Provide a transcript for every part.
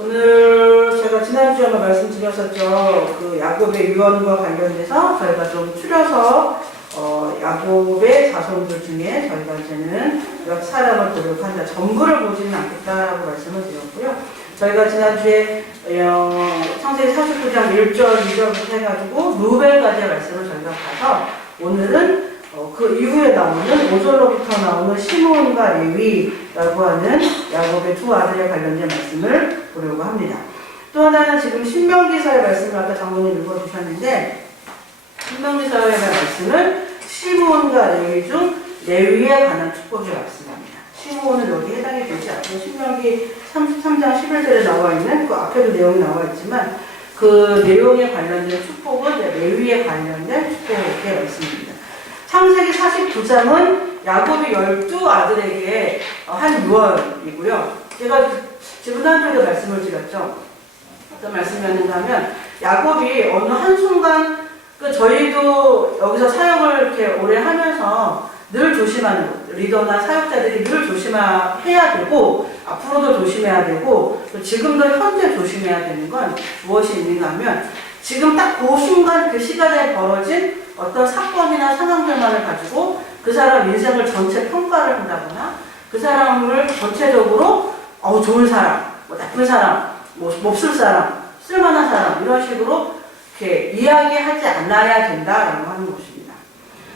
오늘 제가 지난주에 한번 말씀드렸었죠. 그 야곱의 유언과 관련돼서 저희가 좀 추려서 야곱의 자손들 중에 저희가 이제는 몇 사람을 보려고 한다. 전부를 보지는 않겠다라고 말씀을 드렸고요. 저희가 지난주에 창세기 49장 1절, 2절부터 해가지고 루벤까지의 말씀을 저희가 봐서 오늘은 그 이후에 나오는 5절로부터 나오는 시므온과 레위라고 하는 야곱의 두 아들에 관련된 말씀을 보려고 합니다. 또 하나는 지금 신명기서의 말씀을 아까 장모님 읽어주셨는데 신명기서의 말씀은 시므온과 레위 중 레위에 관한 축복의 말씀입니다. 시므온은 여기 해당이 되지 않고 신명기 33장 11절에 나와 있는 그 앞에도 내용이 나와 있지만 그 내용에 관련된 축복은 레위에 관련된 축복의 말씀입니다. 창세기 49장은 야곱이 12아들에게 한 유언이고요. 제가 지난주에도 말씀을 드렸죠. 어떤 말씀이었는가 하면 야곱이 어느 한순간 저희도 여기서 사역을 이렇게 오래 하면서 늘 조심하는 것, 리더나 사역자들이 늘 조심해야 되고 앞으로도 조심해야 되고 또 지금도 현재 조심해야 되는 건 무엇이 있는가 하면 지금 딱 그 순간 그 시간에 벌어진 어떤 사건이나 상황들만을 가지고 그 사람 인생을 전체 평가를 한다거나 그 사람을 전체적으로 좋은 사람, 나쁜 사람, 몹쓸 사람, 쓸만한 사람 이런 식으로 이렇게 이야기하지 않아야 된다라고 하는 것입니다.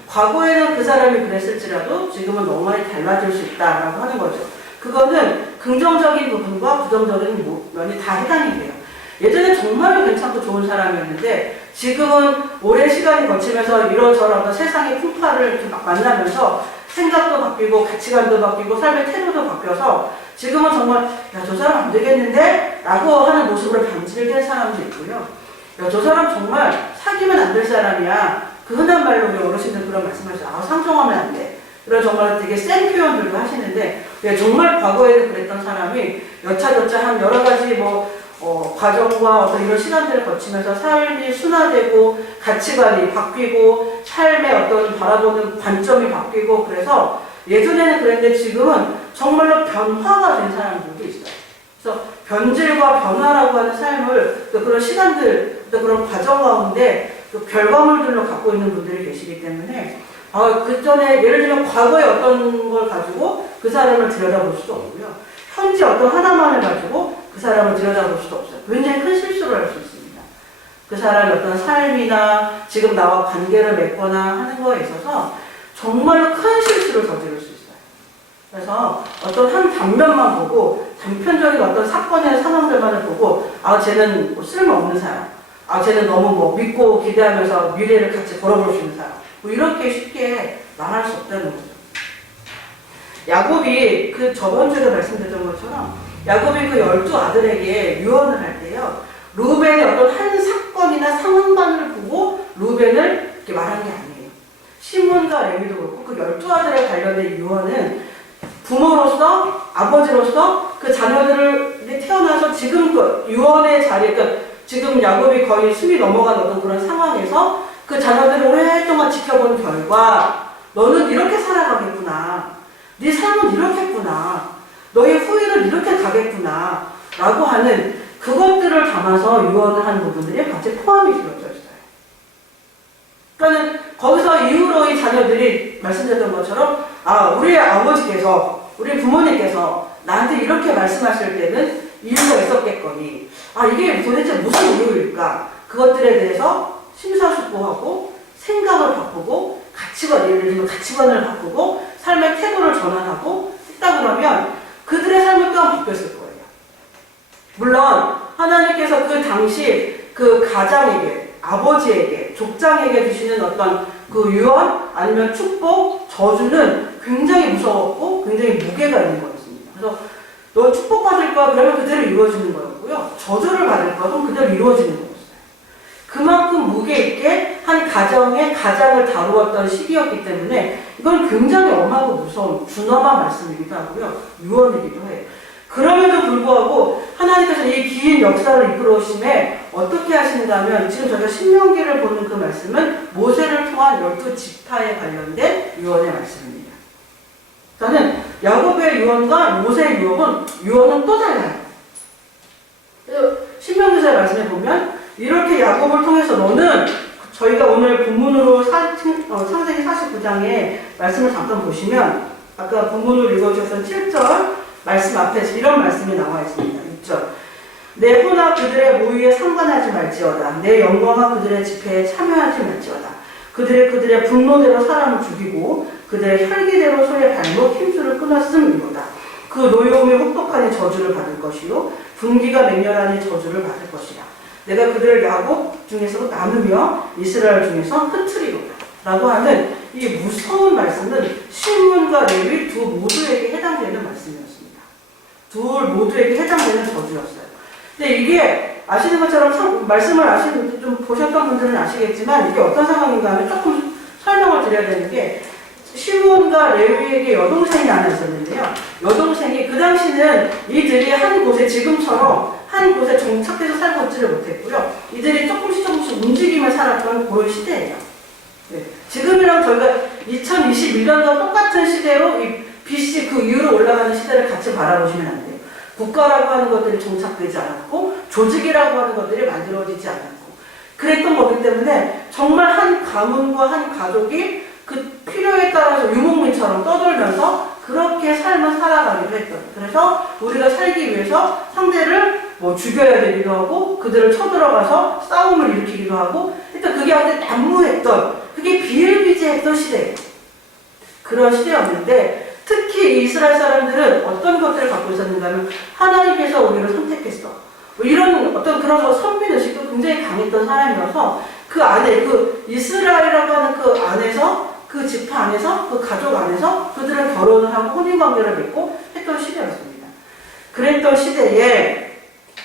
과거에는 그 사람이 그랬을지라도 지금은 너무 많이 달라질 수 있다라고 하는 거죠. 그거는 긍정적인 부분과 부정적인 면이 다 해당이 돼요. 예전에 정말로 괜찮고 좋은 사람이었는데 지금은 오랜 시간이 거치면서 이런저런 세상의 풍파를 이렇게 막 만나면서 생각도 바뀌고 가치관도 바뀌고 삶의 태도도 바뀌어서 지금은 정말 저 사람 안 되겠는데? 라고 하는 모습으로 변질된 사람도 있고요. 저 사람 정말 사귀면 안 될 사람이야. 그 흔한 말로 우리 어르신들 그런 말씀하시죠. 상종하면 안 돼. 이런 정말 되게 센 표현들도 하시는데 정말 과거에는 그랬던 사람이 여차저차한 여러 가지 과정과 어떤 이런 시간들을 거치면서 삶이 순화되고 가치관이 바뀌고 삶의 어떤 바라보는 관점이 바뀌고 그래서 예전에는 그랬는데 지금은 정말로 변화가 된 사람들도 있어요. 그래서 변질과 변화라고 하는 삶을 또 그런 시간들 또 그런 과정 가운데 또 결과물들로 갖고 있는 분들이 계시기 때문에 그 전에 예를 들면 과거에 어떤 걸 가지고 그 사람을 들여다볼 수도 없고요. 현재 어떤 하나만을 가지고 그 사람을 들여다볼 수도 없어요. 굉장히 큰 실수를 할 수 있습니다. 그 사람의 어떤 삶이나 지금 나와 관계를 맺거나 하는 거에 있어서 정말로 큰 실수를 저지를 수 있어요. 그래서 어떤 한 단면만 보고 단편적인 어떤 사건이나 상황들만을 보고 쟤는 쓸모없는 사람, 쟤는 너무 믿고 기대하면서 미래를 같이 걸어볼 수 있는 사람 이렇게 쉽게 말할 수 없다는 거죠. 야곱이 저번 주에도 말씀드렸던 것처럼 야곱이 그 12아들에게 유언을 할 때요. 루벤의 어떤 한 사건이나 상황만을 보고 루벤을 이렇게 말한 게 아니에요. 시몬과 레위도 그렇고 그 12아들에 관련된 유언은 부모로서 아버지로서 그 자녀들을 태어나서 지금 그 유언의 자리에 지금 야곱이 거의 숨이 넘어간 어떤 그런 상황에서 그 자녀들을 오랫동안 지켜본 결과 너는 이렇게 살아가겠구나. 네 삶은 이렇겠구나. 너의 후일은 이렇게 가겠구나. 라고 하는 그것들을 담아서 유언을 하는 부분들이 같이 포함이 되어져 있어요. 그러니까 거기서 이후로 이 자녀들이 말씀드렸던 것처럼 우리 아버지께서 우리 부모님께서 나한테 이렇게 말씀하실 때는 이유가 있었겠거니 이게 도대체 무슨 이유일까? 그것들에 대해서 심사숙고하고 생각을 바꾸고 예를 들면 가치관을 바꾸고 삶의 태도를 전환하고 했다 그러면 그들의 삶은 또한 바뀌었을 거예요. 물론 하나님께서 그 당시 그 가장에게 아버지에게 족장에게 주시는 어떤 그 유언 아니면 축복 저주는 굉장히 무서웠고 굉장히 무게가 있는 거였습니다. 그래서 너 축복받을 거야 그러면 그대로 이루어지는 거였고요. 저주를 받을 거야 그럼 그대로 이루어지는 거였어요. 그만큼 무게 있게 한 가정의 가장을 다루었던 시기였기 때문에 이건 굉장히 엄하고 무서운 준엄한 말씀이기도 하고요. 유언이기도 해요. 그럼에도 불구하고 하나님께서 이 긴 역사를 이끌어오심에 어떻게 하시는가 하면 지금 저희가 신명기를 보는 그 말씀은 모세를 통한 12지파에 관련된 유언의 말씀입니다. 저는 야곱의 유언과 모세의 유언은 또 달라요. 신명기서의 말씀에 보면 이렇게 야곱을 통해서 너는 저희가 오늘 본문으로 창세기 49장에 말씀을 잠깐 보시면 아까 본문으로 읽어주셨던 7절 말씀 앞에서 이런 말씀이 나와 있습니다. 6절 내 호나 그들의 모의에 상관하지 말지어다. 내 영광과 그들의 집회에 참여하지 말지어다. 그들의 분노대로 사람을 죽이고 그들의 혈기대로 소의 발목 힘줄을 끊었음이로다. 그 노여움이 혹독하니 저주를 받을 것이요 분기가 맹렬하니 저주를 받을 것이라. 내가 그들을 야곱 중에서 나누며 이스라엘 중에서 흩트리로다. 라고 하는 이 무서운 말씀은 시므온과 레위 두 모두에게 해당되는 말씀이었습니다. 둘 모두에게 해당되는 저주였어요. 근데 이게 아시는 것처럼 말씀을 좀 보셨던 분들은 아시겠지만 이게 어떤 상황인가 하면 조금 설명을 드려야 되는 게 시므온과 레위에게 여동생이 하나 있었는데요. 여동생이 그 당시는 이들이 한 곳에 지금처럼 한 곳에 정착해서 살고 있지를 못했고요. 이들이 조금씩 움직이며 살았던 그런 시대예요. 네. 지금이랑 저희가 2021년과 똑같은 시대로 이 BC 그 이후로 올라가는 시대를 같이 바라보시면 안 돼요. 국가라고 하는 것들이 정착되지 않았고 조직이라고 하는 것들이 만들어지지 않았고 그랬던 거기 때문에 정말 한 가문과 한 가족이 그 필요에 따라서 유목민처럼 떠돌면서 그렇게 삶을 살아가기도 했던. 그래서 우리가 살기 위해서 상대를 뭐 죽여야 되기도 하고 그들을 쳐들어가서 싸움을 일으키기도 하고 일단 그게 아주 난무했던 그게 비일비재했던 시대예요. 그런 시대였는데 특히 이 이스라엘 사람들은 어떤 것들을 갖고 있었는가 하면 하나님께서 우리를 선택했어. 뭐 이런 어떤 그런 선민의식도 굉장히 강했던 사람이어서 그 안에 그 이스라엘이라고 하는 그 안에서 그 집회 안에서 그 가족 안에서 그들은 결혼을 하고 혼인관계를 맺고 했던 시대였습니다. 그랬던 시대에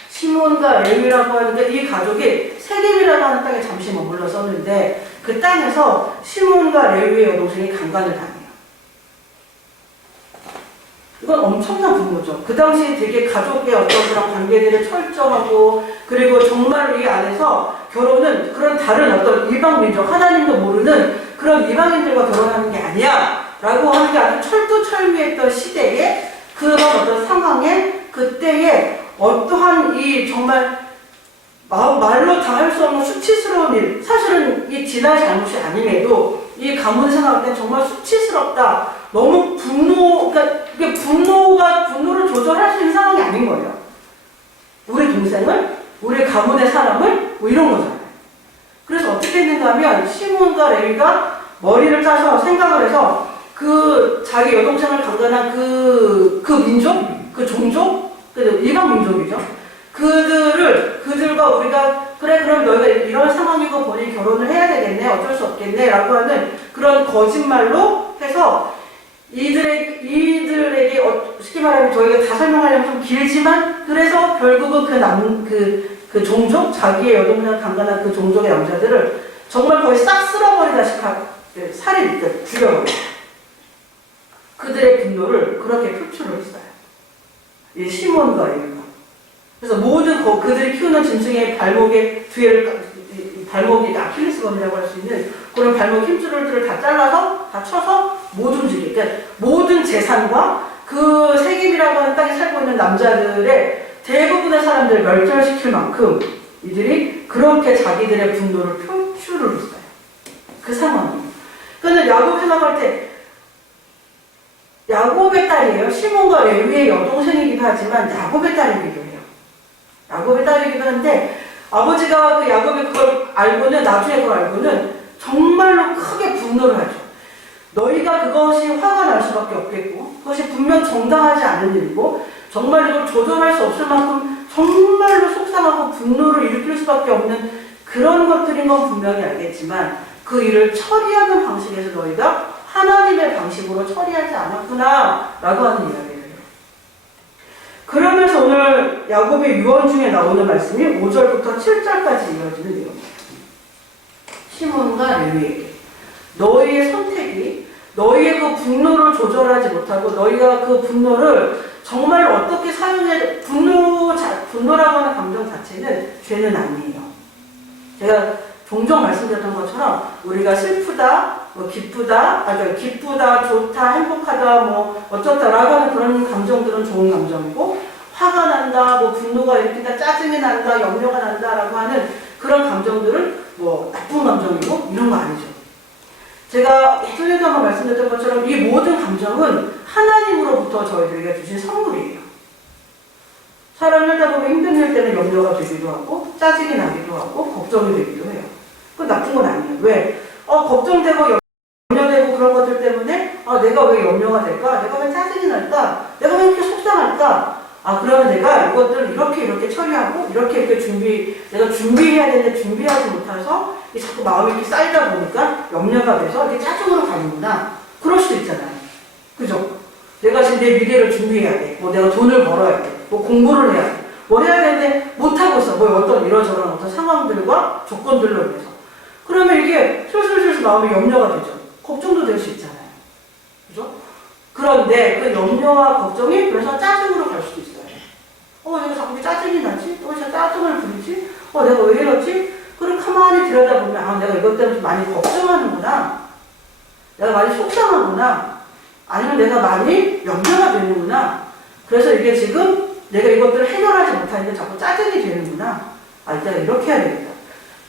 시므온과 레위라고 하는데 이 가족이 세겜이라고 하는 땅에 잠시 머물렀었는데 그 땅에서 시므온과 레위의 여동생이 강간을 당해요. 이건 엄청난 분노죠. 그 당시 되게 가족의 어떤 그런 관계들을 철저하고 그리고 정말 이 안에서 결혼은 그런 다른 어떤 이방 민족 하나님도 모르는 그런 이방인들과 결혼하는 게 아니야 라고 하는 게 아주 철두철미했던 시대에 그런 어떤 상황에 그때에 어떠한 이 정말 말로 다 할 수 없는 수치스러운 일 사실은 이 진아의 잘못이 아님에도 이 가문 생각할 때 정말 수치스럽다 너무 그러니까 이게 분노를 조절할 수 있는 상황이 아닌 거예요. 우리 동생을 우리 가문의 사람을 뭐 이런 거잖아요. 그래서 어떻게 했는가 하면 시므온과 레위가 머리를 짜서 생각을 해서 그 자기 여동생을 강간한 그 민족, 그 종족, 그 이방 민족이죠. 그들과 우리가 그래 그럼 너희가 이런 상황이고 보니 결혼을 해야 되겠네 어쩔 수 없겠네 라고 하는 그런 거짓말로 해서 이들에게 쉽게 말하면 저희가 다 설명하려면 좀 길지만 그래서 결국은 그 종족 자기의 여동생을 강간한 그 종족의 남자들을 정말 거의 싹 쓸어버리다시피 살인 죽여버려요. 그들의 분노를 그렇게 표출을 했어요. 이 시몬과 레위가. 그래서 모든 그들이 키우는 짐승의 발목의 발목이 아킬레스건이라고 할 수 있는 그런 발목 힘줄들을 다 잘라서 다 쳐서 못 움직이게. 그러니까 모든 재산과 그 세겜이라고 하는 땅에 살고 있는 남자들의 대부분의 사람들을 멸절시킬 만큼 이들이 그렇게 자기들의 분노를 표출을 했어요. 그 상황이. 그러니까 야곱 생각할 때 야곱의 딸이에요. 시몬과 레위의 여동생이기도 하지만 야곱의 딸이기도 해요. 야곱의 딸이기도 한데 아버지가 그 야곱이 그걸 알고는 나중에 그걸 알고는 정말로 크게 분노를 하죠. 너희가 그것이 화가 날 수밖에 없겠고 그것이 분명 정당하지 않은 일이고 정말 이걸 조절할 수 없을 만큼 정말로 속상하고 분노를 일으킬 수밖에 없는 그런 것들인 건 분명히 알겠지만 그 일을 처리하는 방식에서 너희가 하나님의 방식으로 처리하지 않았구나 라고 하는 이야기예요. 그러면서 오늘 야곱의 유언 중에 나오는 말씀이 5절부터 7절까지 이어지는 내용입니다. 시몬과 레위에게 너희의 선택이 너희의 그 분노를 조절하지 못하고 너희가 그 분노를 정말 어떻게 사용해 분노라고 하는 감정 자체는 죄는 아니에요. 제가 종종 말씀드렸던 것처럼 우리가 슬프다, 뭐 기쁘다, 좋다, 행복하다, 뭐 어쩌다라고 하는 그런 감정들은 좋은 감정이고 화가 난다, 뭐 분노가 일으킨다, 짜증이 난다, 염려가 난다라고 하는 그런 감정들은 뭐 나쁜 감정이고 이런 거 아니죠. 제가 예전에도 한번 말씀드렸던 것처럼 이 모든 감정은 하나님으로부터 저희들에게 주신 선물이에요. 사람 살다 보면 힘든 일 때문에 염려가 되기도 하고 짜증이 나기도 하고 걱정이 되기도 해요. 그건 나쁜 건 아니에요. 왜? 걱정되고 염려되고 그런 것들 때문에 내가 왜 염려가 될까? 내가 왜 짜증이 날까? 내가 왜 이렇게 속상할까? 그러면 내가 이것들을 이렇게 처리하고 내가 준비해야 되는데 준비하지 못해서 자꾸 마음이 이렇게 쌓이다 보니까 염려가 돼서 이렇게 짜증으로 가는구나. 그럴 수도 있잖아요. 그죠? 내가 지금 내 미래를 준비해야 돼. 뭐 내가 돈을 벌어야 돼. 뭐 공부를 해야 돼. 뭐 해야 되는데 못하고 있어. 뭐 어떤 이런저런 어떤 상황들과 조건들로 인해서. 그러면 이게 슬슬 마음이 염려가 되죠. 걱정도 될 수 있잖아요. 그죠? 그런데 그 염려와 걱정이 그래서 짜증으로 갈 수도 있어요. 내가 자꾸 짜증이 나지? 왜 자꾸 짜증을 부리지? 내가 왜 이러지? 그럼 가만히 들여다보면 내가 이것 때문에 많이 걱정하는구나. 내가 많이 속상하구나. 아니면 내가 많이 염려가 되는구나. 그래서 이게 지금 내가 이것들을 해결하지 못하니까 자꾸 짜증이 되는구나. 내가 이렇게 해야 되겠다.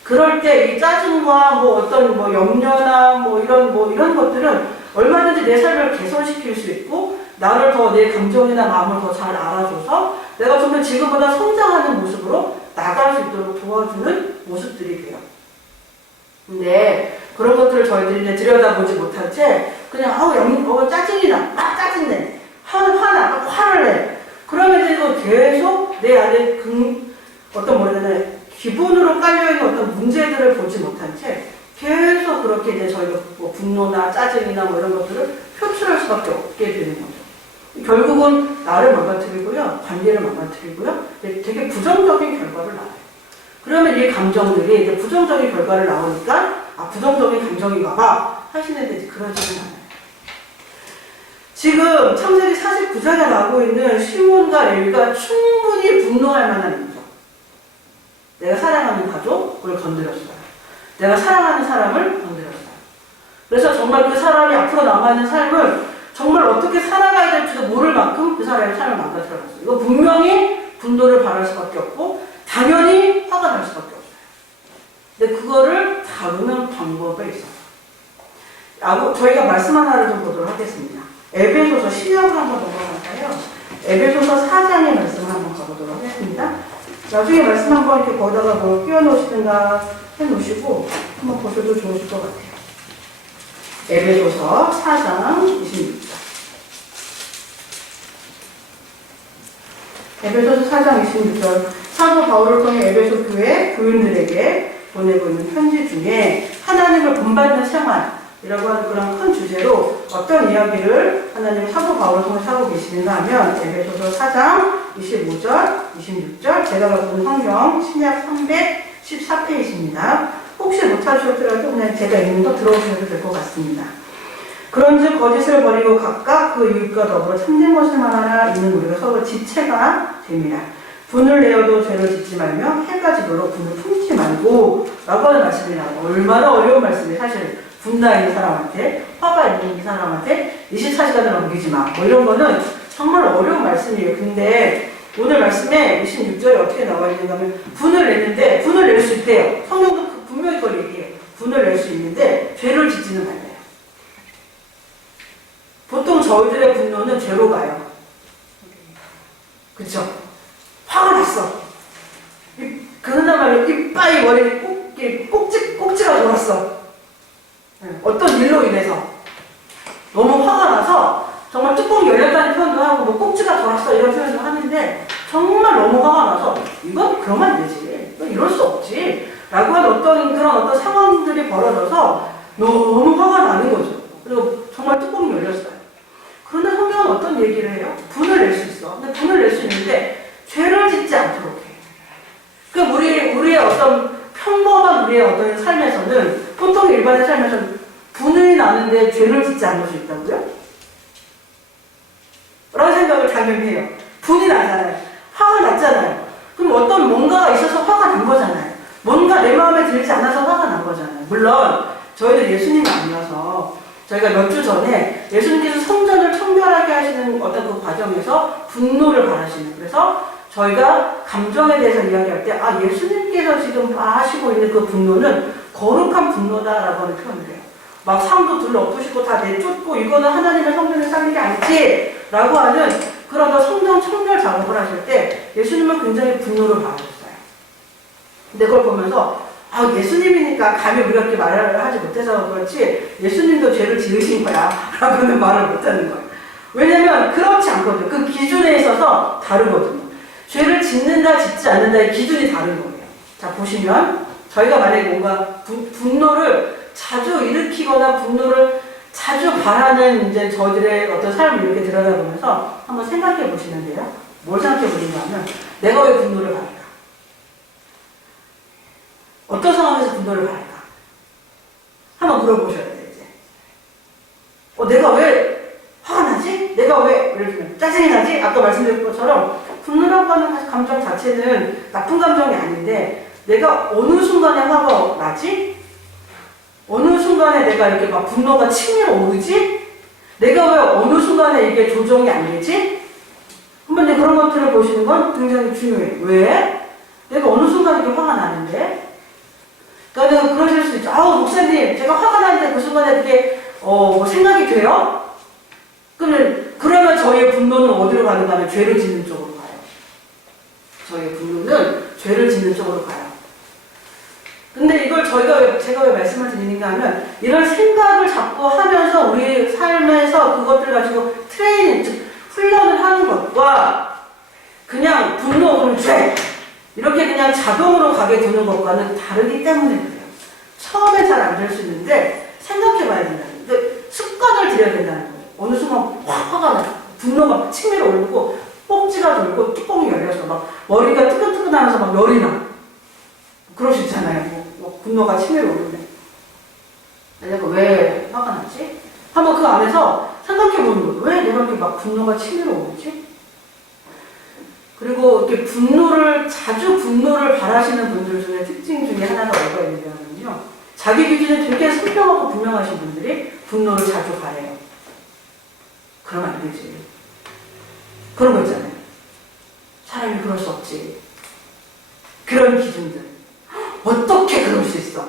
그럴 때 이 짜증과 뭐 어떤 뭐 염려나 이런 것들은 얼마든지 내 삶을 개선시킬 수 있고 나를 더 내 감정이나 마음을 더 잘 알아줘서 내가 좀 더 지금보다 성장하는 모습으로 나갈 수 있도록 도와주는 모습들이 돼요. 근데 그런 것들을 저희들이 이제 들여다보지 못한 채 그냥 짜증이 나, 막 짜증내, 화나, 막 화를 내. 그러면 이제 이거 계속 내 안에 기본으로 깔려있는 어떤 문제들을 보지 못한 채 계속 그렇게 이제 저희가 뭐 분노나 짜증이나 뭐 이런 것들을 표출할 수밖에 없게 되는 거죠. 결국은 나를 망가뜨리고요, 관계를 망가뜨리고요, 되게 부정적인 결과를 낳아요. 그러면 이 감정들이 이제 부정적인 결과를 나오니까 부정적인 감정인가 봐 하시는데 그러지는 않아요. 지금 창세기 49장에 나오고 있는 시몬과 레위가 충분히 분노할 만한 일이죠. 내가 사랑하는 가족을 건드렸어요. 내가 사랑하는 사람을 건드렸어요. 그래서 정말 그 사람이 앞으로 남아있는 삶을 정말 어떻게 살아가야 될지도 모를 만큼 그 사람의 삶을 망가뜨렸어요. 이거 분명히 분노를 발할 수밖에 없고 당연히 화가 날 수밖에 없어요. 근데 그거를 다루는 방법에 있어요. 저희가 말씀 하나를 좀 보도록 하겠습니다. 에베소서 신약으로 한번 넘어갈까요? 에베소서 4장의 말씀을 한번 가보도록 하겠습니다. 나중에 말씀 한번 이렇게 거기다가 뭐 끼워놓으시든가 해놓으시고 한번 보셔도 좋으실 것 같아요. 에베소서 4장 26절. 에베소서 4장 26절. 사도 바울을 통해 에베소 교회 교인들에게 보내고 있는 편지 중에 하나님을 본받는 생활이라고 하는 그런 큰 주제로 어떤 이야기를 하나님의 사도 바울을 통해 하고 계시는가 하면 에베소서 4장 25절, 26절 제가 갖고 있는 성경 신약 314페이지입니다. 혹시 못 찾으셨더라도 그냥 제가 읽는 거 들어오셔도 될 것 같습니다. 그런즉 거짓을 버리고 각각 그 이웃과 더불어 참된 것을 말하라. 이는 우리가 서로 지체가 됨이라. 분을 내어도 죄를 짓지 말며 해가 지도록 분을 품지 말고 라고 하는 말씀이 나와요. 얼마나 어려운 말씀이에요. 사실 분나 있는 사람한테, 화가 있는 이 사람한테 24시간을 넘기지 마. 뭐 이런 거는 정말 어려운 말씀이에요. 근데 오늘 말씀에 26절에 어떻게 나와 있는가 하면 분을 내는데 분을 낼 수 있대요. 성경도 분명히 그걸 얘기해요. 분을 낼 수 있는데 죄를 짓지는 말래요. 보통 저희들의 분노는 죄로 가요. 그쵸? 화가 났어. 그나마로 이빨이 머리에 꼭지가 돌았어. 어떤 일로 인해서 너무 화가 나서 정말 뚜껑이 열렸다는 표현도 하고 뭐 꼭지가 돌았어 이런 표현도 하는데 정말 너무 화가 나서 이건 그러면 안 되지. 이건 이럴 수 없지. 라고 하는 어떤 상황들이 벌어져서 너무 화가 나는 거죠. 그리고 정말 뚜껑이 열렸어요. 그런데 성경은 어떤 얘기를 해요? 분을 낼 수 있어. 근데 분을 낼 수 있는데 죄를 짓지 않도록 해. 그러니까 우리의 어떤 평범한 우리의 어떤 삶에서는 보통 일반의 삶에서는 분이 나는데 죄를 짓지 않을 수 있다고요? 라는 생각을 당연히 해요. 분이 나잖아요. 화가 났잖아요. 그럼 어떤 뭔가가 있어서 화가 난 거잖아요. 뭔가 내 마음에 들지 않아서 화가 난 거잖아요. 물론 저희는 예수님이 아니어서 저희가 몇 주 전에 예수님께서 성전을 특별하게 하시는 어떤 그 과정에서 분노를 바라시는. 그래서 저희가 감정에 대해서 이야기할 때, 아, 예수님께서 지금 하시고 있는 그 분노는 거룩한 분노다라고 하는 표현을 해요. 막 상도 둘러엎으시고 다 내쫓고 이거는 하나님의 성전을 쌓는 게 아니지 라고 하는 그런 성전 청결 작업을 하실 때 예수님은 굉장히 분노를 바라셨어요. 근데 그걸 보면서 아, 예수님이니까 감히 우리가 그렇게 말을 하지 못해서 그렇지 예수님도 죄를 지으신 거야 라고는 말을 못하는 거예요. 왜냐면 그렇지 않거든요. 그 기준에 있어서 다르거든요. 죄를 짓는다 짓지 않는다의 기준이 다른 거예요. 자, 보시면 저희가 만약에 뭔가 분노를 자주 일으키거나 분노를 자주 바라는 이제 저들의 어떤 삶을 이렇게 들여다보면서 한번 생각해 보시는데요. 뭘 생각해 보시냐 하면 내가 왜 분노를 바랄까? 어떤 상황에서 분노를 바랄까? 한번 물어보셔야 돼요, 이제. 내가 왜 화가 나지? 내가 왜, 예를 들면, 짜증이 나지? 아까 말씀드린 것처럼, 분노라고 하는 감정 자체는 나쁜 감정이 아닌데, 내가 어느 순간에 화가 나지? 어느 순간에 내가 이렇게 막 분노가 치밀어 오르지? 내가 왜 어느 순간에 이게 조정이 안 되지? 한번 이제 그런 것들을 보시는 건 굉장히 중요해요. 왜? 내가 어느 순간에 이렇게 화가 나는데? 그러니까 그러실 수 있죠. 아우, 목사님, 제가 화가 나는데 그 순간에 이렇게, 뭐 생각이 돼요? 그러면 저희의 분노는 어디로 가는가 하면 죄를 짓는 쪽으로 가요. 저희의 분노는 죄를 짓는 쪽으로 가요. 근데 이걸 제가 왜 말씀을 드리는가 하면, 이런 생각을 자꾸 하면서 우리 삶에서 그것들 가지고 트레이닝, 즉, 훈련을 하는 것과 그냥 분노, 그럼 죄! 이렇게 그냥 자동으로 가게 되는 것과는 다르기 때문에 그래요. 처음에 잘 안 될 수 있는데 생각해 봐야 된다는 거예요. 습관을 들여야 된다는 거예요. 어느 순간 확 화가 나요. 분노가 치밀어 오르고 꼭지가 돌고 뚜껑이 열려서 막 머리가 뜨끈뜨끈하면서 막 열이 나. 그럴 수 있잖아요. 뭐 분노가 치밀어 오르네. 내가 왜 화가 났지? 한번 그 안에서 생각해 보는 거예요. 왜 내가 이렇게 막 분노가 치밀어 오르지? 그리고 이렇게 자주 분노를 바라시는 분들 중에 특징 중에 하나가 뭐가 있냐면요. 자기 기준에 되게 선명하고 분명하신 분들이 분노를 자주 바래요. 그러면 안 되지. 그런 거 있잖아요. 사람이 그럴 수 없지. 그런 기준들. 어떻게 그럴 수 있어?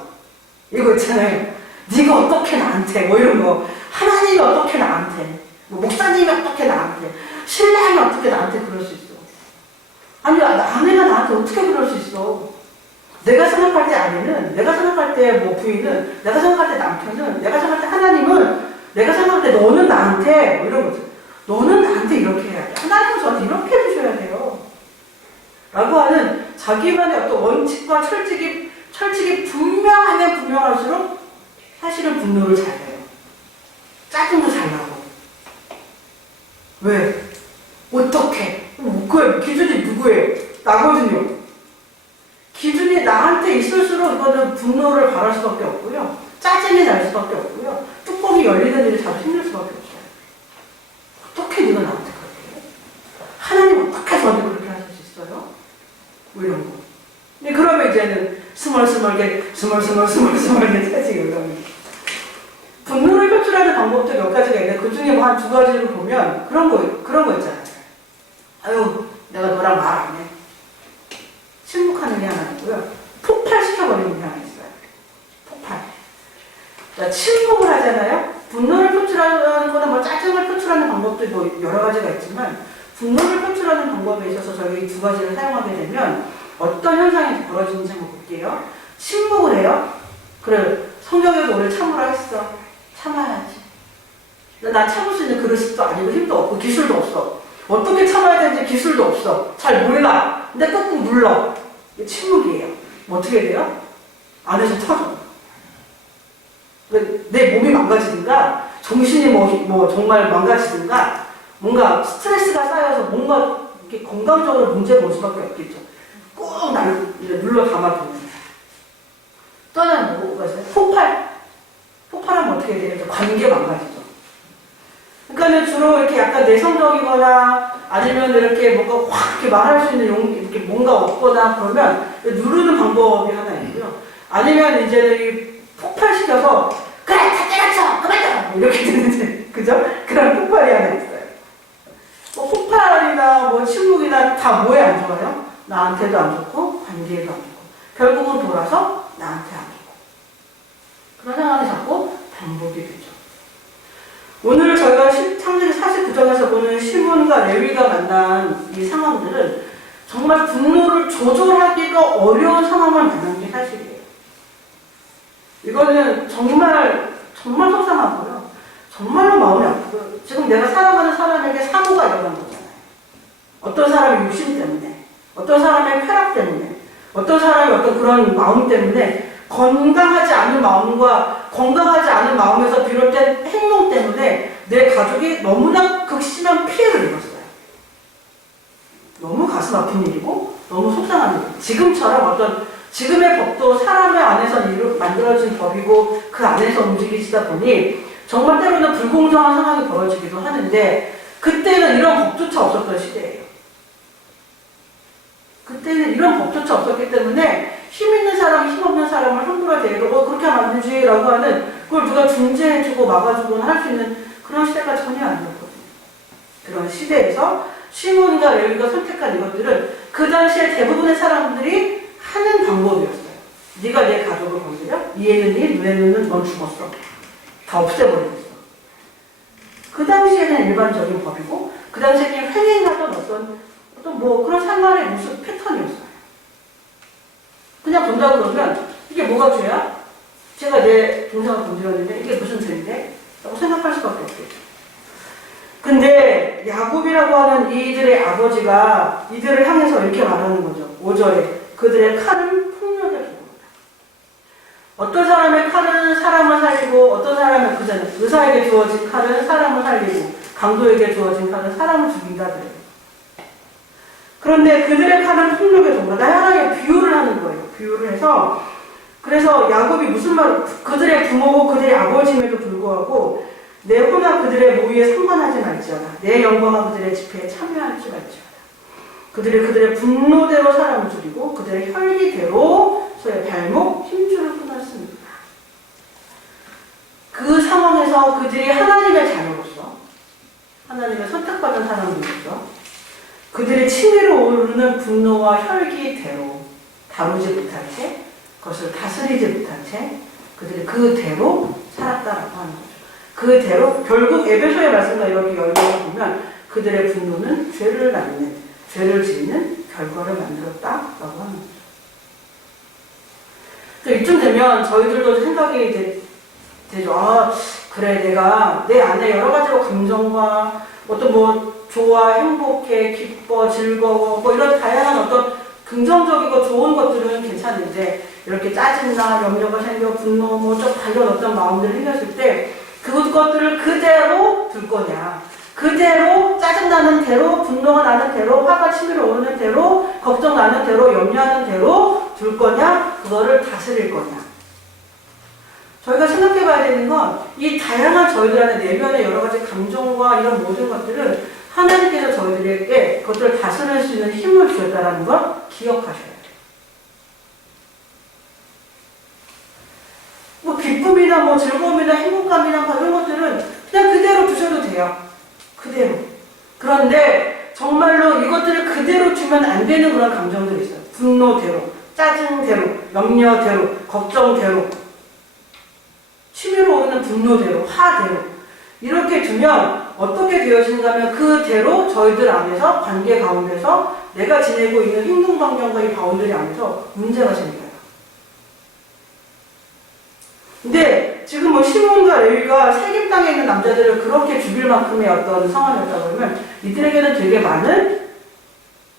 이거 있잖아요. 네가 어떻게 나한테, 뭐 이런 거. 하나님이 어떻게 나한테, 뭐 목사님이 어떻게 나한테, 신랑이 어떻게 나한테 그럴 수 있어? 아니, 아내가 나한테 어떻게 그럴 수 있어? 내가 생각할 때 아내는, 내가 생각할 때 뭐 부인은, 내가 생각할 때 남편은, 내가 생각할 때 하나님은, 내가 생각할 때 너는 나한테, 뭐 이런 거죠. 너는 나한테 이렇게 해야 돼. 하나님은 저한테 이렇게 해주셔야 돼요. 라고 하는 자기만의 어떤 원칙과 철칙이 분명하면 분명할수록 사실은 분노를 잘 해요. 짜증도 잘 나고. 왜? 어떻게? 그 기준이 누구예요? 나거든요. 기준이 나한테 있을수록 이거는 분노를 바랄 수밖에 없고요. 짜증이 날 수밖에 없고요. 뚜껑이 열리는 일이 자주 생길 수밖에 없어요. 어떻게 네가 나한테 그렇게 해? 하나님 어떻게 저한테 그렇게 하실 수 있어요? 뭐 이런 거. 근데 그러면 이제는 스멀스멀게 짜증이 올라옵니다. 분노를 표출하는 방법도 몇 가지가 있는데 그 중에 뭐 한 두 가지를 보면 그런 거 있잖아요. 아유, 내가 너랑 말 안 해. 침묵하는 게 하나 있고요. 폭발시켜버리는 게 하나 있어요. 폭발. 자, 침묵을 하잖아요. 분노를 표출하는 거나 뭐 짜증을 표출하는 방법도 뭐 여러 가지가 있지만 분노를 표출하는 방법에 있어서 저희가 이 두 가지를 사용하게 되면 어떤 현상이 벌어지는지 한번 볼게요. 침묵을 해요. 그래, 성경에도 오늘 참으라 했어. 참아야지. 나 참을 수 있는 그릇도 아니고 힘도 없고 기술도 없어. 어떻게 참아야 되는지 기술도 없어. 잘 몰라. 근데 꾹꾹 눌러. 이게 침묵이에요. 뭐 어떻게 돼요? 안에서 터져. 내 몸이 망가지든가 정신이 뭐 정말 망가지든가 뭔가 스트레스가 쌓여서 뭔가 이렇게 건강적으로 문제가 올 수밖에 없겠죠. 꾹 눌러 담아두는. 또 하나는 뭐가 있어요? 폭발하면 어떻게 돼요? 관계 망가지죠. 그러니까 주로 이렇게 약간 내성적이거나 아니면 이렇게 뭔가 확 이렇게 말할 수 있는 용기, 이렇게 뭔가 없거나 그러면 누르는 방법이 하나 있고요. 아니면 이제 폭발시켜서 그래 다 때려쳐 그만 좀 이렇게 되는지 그죠? 그런 폭발이 하나 있어요. 뭐 침묵이나 다 뭐에 안 좋아요? 나한테도 안 좋고 관계에도 안 좋고 결국은 돌아서 나한테 안 좋고 그런 상황이 자꾸 반복이 되죠. 오늘 저희가 창세기 49장에서 보는 시몬과 레위가 만난 이 상황들은 정말 분노를 조절하기가 어려운 상황을 만난 게 사실이에요. 이거는 정말 속상하고요. 정말로 마음이 아프고 지금 내가 살아가는 사람에게 사고가 일어난 거잖아요. 어떤 사람의 욕심 때문에, 어떤 사람의 쾌락 때문에, 어떤 사람의 어떤 그런 마음 때문에 건강하지 않은 마음과 건강하지 않은 마음에서 비롯된 행동 때문에 내 가족이 너무나 극심한 피해를 입었어요. 너무 가슴 아픈 일이고 너무 속상한 일이고 지금처럼 어떤 지금의 법도 사람의 안에서 만들어진 법이고 그 안에서 움직이시다 보니 정말 때로는 불공정한 상황이 벌어지기도 하는데 그때는 이런 법조차 없었던 시대예요. 그때는 이런 법조차 없었기 때문에 힘 있는 사람이 힘 없는 사람을 함부로 대해도 그렇게 하면 안 되지 라고 하는 그걸 누가 중재해주고 막아주고 할 수 있는 그런 시대가 전혀 아니었거든요. 그런 시대에서 시몬과 레위가 선택한 이것들은 그 당시에 대부분의 사람들이 하는 방법이었어요. 네가 내 가족을 건드려? 이에는 네, 눈에는 넌 죽었어. 다 없애버리겠어. 그 당시에는 일반적인 법이고 그 당시에는 횡행하던 어떤 뭐 그런 생활의 모습 패턴이었어요. 그냥 본다 그러면 이게 뭐가 죄야? 제가 내 동생을 건드렸는데 이게 무슨 죄인데? 라고 생각할 수밖에 없겠죠. 근데 야곱이라고 하는 이들의 아버지가 이들을 향해서 이렇게 말하는 거죠. 5절에 그들의 칼은 폭력에 죽습니다. 어떤 사람의 칼은 사람을 살리고 어떤 사람의 그자는 의사에게 주어진 칼은 사람을 살리고 강도에게 주어진 칼은 사람을 죽인다 그래요. 그런데 그들의 칼은 폭력에 죽는다. 다양하게 비유를 하는 거예요. 비유를 해서 그래서 야곱이 무슨 말 그들의 부모고 그들의 아버지임에도 불구하고 내 혼아 그들의 모의에 상관하지 말지어다. 내 영광아 그들의 집회에 참여하지 말지어다. 그들의 분노대로 사람을 죽이고 그들의 혈기대로 소의 발목 힘줄을 끊었습니다. 그 상황에서 그들이 하나님의 자녀로서 하나님의 선택받은 사람으로서 그들의 치밀어 오르는 분노와 혈기대로 다루지 못한 채 그것을 다스리지 못한 채 그들이 그대로 살았다라고 하는 거죠. 그대로 결국 에베소의 말씀과 이렇게 열거보면 그들의 분노는 죄를 낳는 죄를 짓는 결과를 만들었다라고 하는 거죠. 그래서 이쯤 되면 저희들도 생각이 되죠. 아, 그래, 내가 내 안에 여러 가지로 감정과 어떤 뭐 좋아, 행복해, 기뻐, 즐거워, 뭐 이런 다양한 어떤 긍정적이고 좋은 것들은 괜찮은데 이렇게 짜증나, 염려가 생겨, 분노, 뭐 좀 다른 어떤 마음들이 생겼을 때 그것들을 그대로 둘 거냐. 그대로 짜증나는 대로, 분노가 나는 대로, 화가 치밀어 오르는 대로, 걱정 나는 대로, 염려하는 대로 둘 거냐, 그거를 다스릴 거냐. 저희가 생각해 봐야 되는 건 이 다양한 저희들 안에 내면의 여러 가지 감정과 이런 모든 것들은 하나님께서 저희들에게 그것들을 다스릴 수 있는 힘을 주셨다는 걸 기억하셔야 돼요. 뭐 기쁨이나 뭐 즐거움이나 행복감이나 이런 것들은 그냥 그대로 두셔도 돼요. 그대로. 그런데 정말로 이것들을 그대로 두면 안 되는 그런 감정들이 있어요. 분노대로, 짜증대로, 염려대로, 걱정대로, 치밀어 오르는 분노대로, 화대로 이렇게 두면 어떻게 되어지는가 하면 그대로 저희들 안에서 관계 가운데서 내가 지내고 있는 행동 반경과 이 바운더리 안에서 문제가 생겨요. 근데 지금 뭐 시몬과 레위가 세겜 땅에 있는 남자들을 그렇게 죽일 만큼의 어떤 상황이었다고 그러면 이들에게는 되게 많은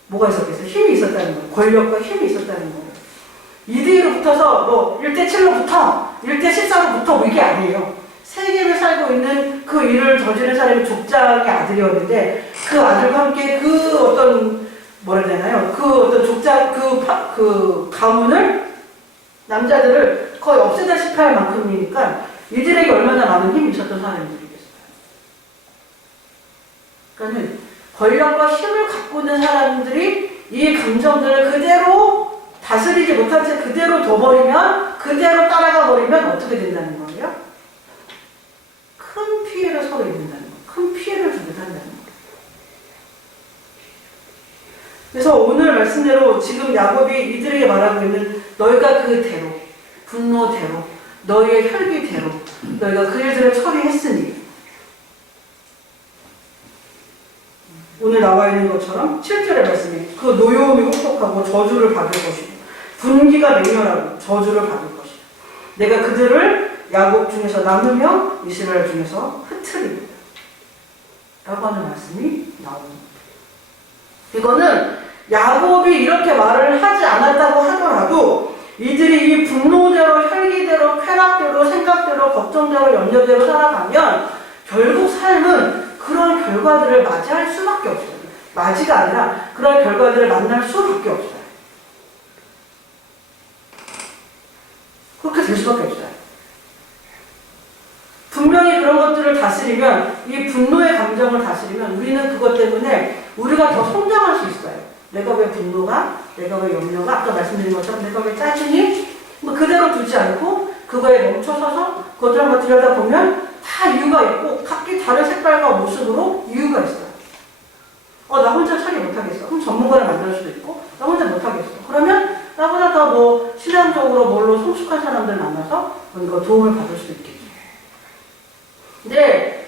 뭐가 있었겠어요? 힘이 있었다는 거예요. 권력과 힘이 있었다는 거예요. 2대2로 붙어서 뭐 1대7로 붙어, 1대14로 붙어 뭐 이게 아니에요. 세겜에 살고 있는 그 일을 저지른 사람이 족장의 아들이었는데 그 아들과 함께 그 어떤 뭐라 해야 되나요? 그 어떤 족장 그 가문을 남자들을 거의 없애다시피 할 만큼이니까 이들에게 얼마나 많은 힘이 있었던 사람들이겠어요. 그러니까 권력과 힘을 갖고 있는 사람들이 이 감정들을 그대로 다스리지 못한 채 그대로 둬버리면 그대로 따라가 버리면 어떻게 된다는 거예요? 큰 피해를 서로 입는다는 거예요. 큰 피해를 주게 한다는 거예요. 그래서 오늘 말씀대로 지금 야곱이 이들에게 말하고 있는 너희가 그대로 분노대로 너희의 혈기대로 너희가 그 일들을 처리했으니 오늘 나와 있는 것처럼 7절의 말씀이 그 노여움이 혹독하고 저주를 받을 것이고 분기가 맹렬하고 저주를 받을 것이고 내가 그들을 야곱 중에서 나누며 이스라엘 중에서 흩트리리라 라고 하는 말씀이 나옵니다. 이거는 야곱이 이렇게 말을 하지 않았다고 하더라도 이들이 이 분노대로 혈기대로 쾌락대로 생각대로 걱정대로 염려대로 살아가면 결국 삶은 그런 결과들을 맞이할 수밖에 없어요. 맞이가 아니라 그런 결과들을 만날 수밖에 없어요. 그렇게 될 수밖에 없어요. 분명히 그런 것들을 다스리면 이 분노의 감정을 다스리면 우리는 그것 때문에 우리가 더 성장할 수 있어요. 내가 왜 분노가, 내가 왜 염려가, 아까 말씀드린 것처럼 내가 왜 짜증이 뭐 그대로 두지 않고 그거에 멈춰서서 그것을 한번 들여다보면 다 이유가 있고 각기 다른 색깔과 모습으로 이유가 있어요. 나 혼자 처리 못하겠어. 그럼 전문가를 만날 수도 있고 나 혼자 못하겠어. 그러면 나보다 더 뭐 신앙적으로 뭘로 성숙한 사람들 만나서 뭔가 도움을 받을 수도 있겠죠. 근데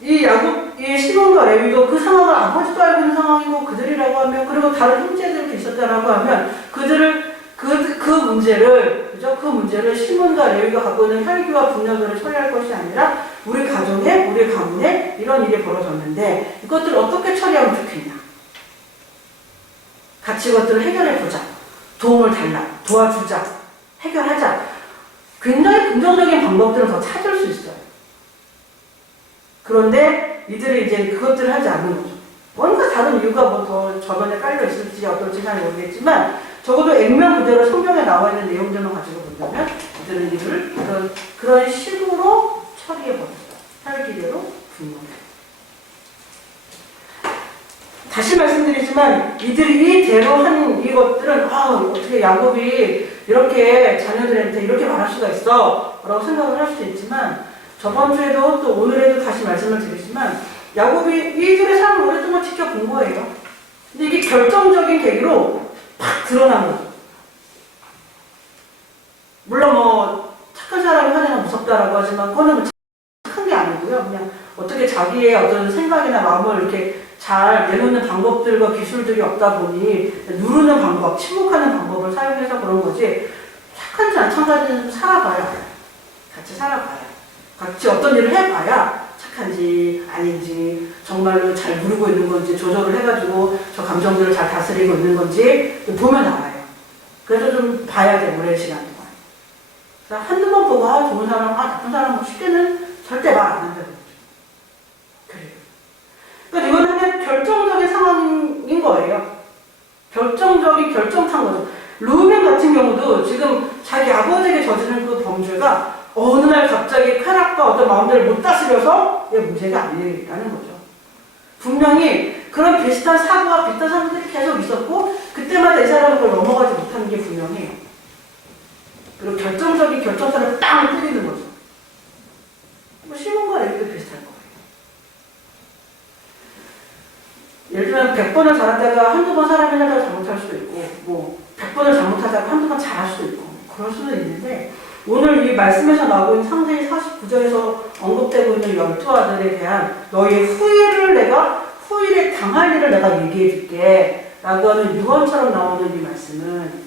이 야곱, 이 시몬과 레위도 그 상황을 아버지도 알고 있는 상황이고 그들이라고 하면 그리고 다른 형제들도 있었다라고 하면 그들을 그 문제를 그죠? 그 문제를 시몬과 레위가 갖고 있는 혈기와 분노들을 처리할 것이 아니라 우리 가정에 우리 가문에 이런 일이 벌어졌는데 이것들을 어떻게 처리하면 좋겠냐? 같이 이것들을 해결해 보자. 도움을 달라. 도와주자. 해결하자. 굉장히 긍정적인 방법들을 더 찾을 수 있어요. 그런데 이들이 이제 그것들을 하지 않는 거죠. 뭔가 다른 이유가 뭐 더 저변에 깔려 있을지 어떨지 잘 모르겠지만 적어도 액면 그대로 성경에 나와 있는 내용들만 가지고 본다면 이들은 이를 그런 식으로 처리해 버렸어요. 혈기대로 분노대로. 다시 말씀드리지만 이들이 이대로 한 이것들은 어떻게 야곱이 이렇게 자녀들한테 이렇게 말할 수가 있어 라고 생각을 할 수도 있지만 저번 주에도 또 오늘에도 다시 말씀을 드리지만 야곱이 이들의 삶을 오랫동안 지켜본 거예요. 근데 이게 결정적인 계기로 팍 드러난 거죠. 물론 뭐 착한 사람이 화내면 무섭다라고 하지만 그거는 착한 게 아니고요. 그냥 어떻게 자기의 어떤 생각이나 마음을 이렇게 잘 내놓는 방법들과 기술들이 없다 보니 누르는 방법, 침묵하는 방법을 사용해서 그런 거지 착한지 안 착한지는 살아봐야 같이 살아봐야 같이 어떤 일을 해봐야 착한지 아닌지 정말로 잘 누르고 있는 건지 조절을 해가지고 저 감정들을 잘 다스리고 있는 건지 보면 알아요. 그래서 좀 봐야 돼 오랜 시간 동안. 그래서 한두 번 보고 좋은 사람, 나쁜 사람 뭐 쉽게는 절대 말 안 한다는 거죠. 그래요. 그러니까 이건 하나의 결정적인 상황인 거예요. 결정적인 결정탄 거죠. 루벤 같은 경우도 지금 자기 아버지에게 저지른 그 범죄가 어느 날 갑자기 쾌락과 어떤 마음들을 못 다스려서 문제가 아니라는 거죠. 분명히 그런 비슷한 사고와 비슷한 사고들이 계속 있었고 그때마다 이 사람은 그걸 넘어가지 못하는 게 분명해요. 그리고 결정적인 결정타를 땅 때리는 거죠. 뭐 시몬과 레위도 비슷할 거예요. 예를 들면 100번을 잘하다가 한두 번 사람이 하다가 잘못할 수도 있고 뭐 100번을 잘못하다가 한두 번 잘할 수도 있고 그럴 수도 있는데 오늘 이 말씀에서 나오고 있는 창세기 49절에서 언급되고 있는 12아들에 대한 너의 후일에 당할 일을 내가 얘기해 줄게 라고 하는 유언처럼 나오는 이 말씀은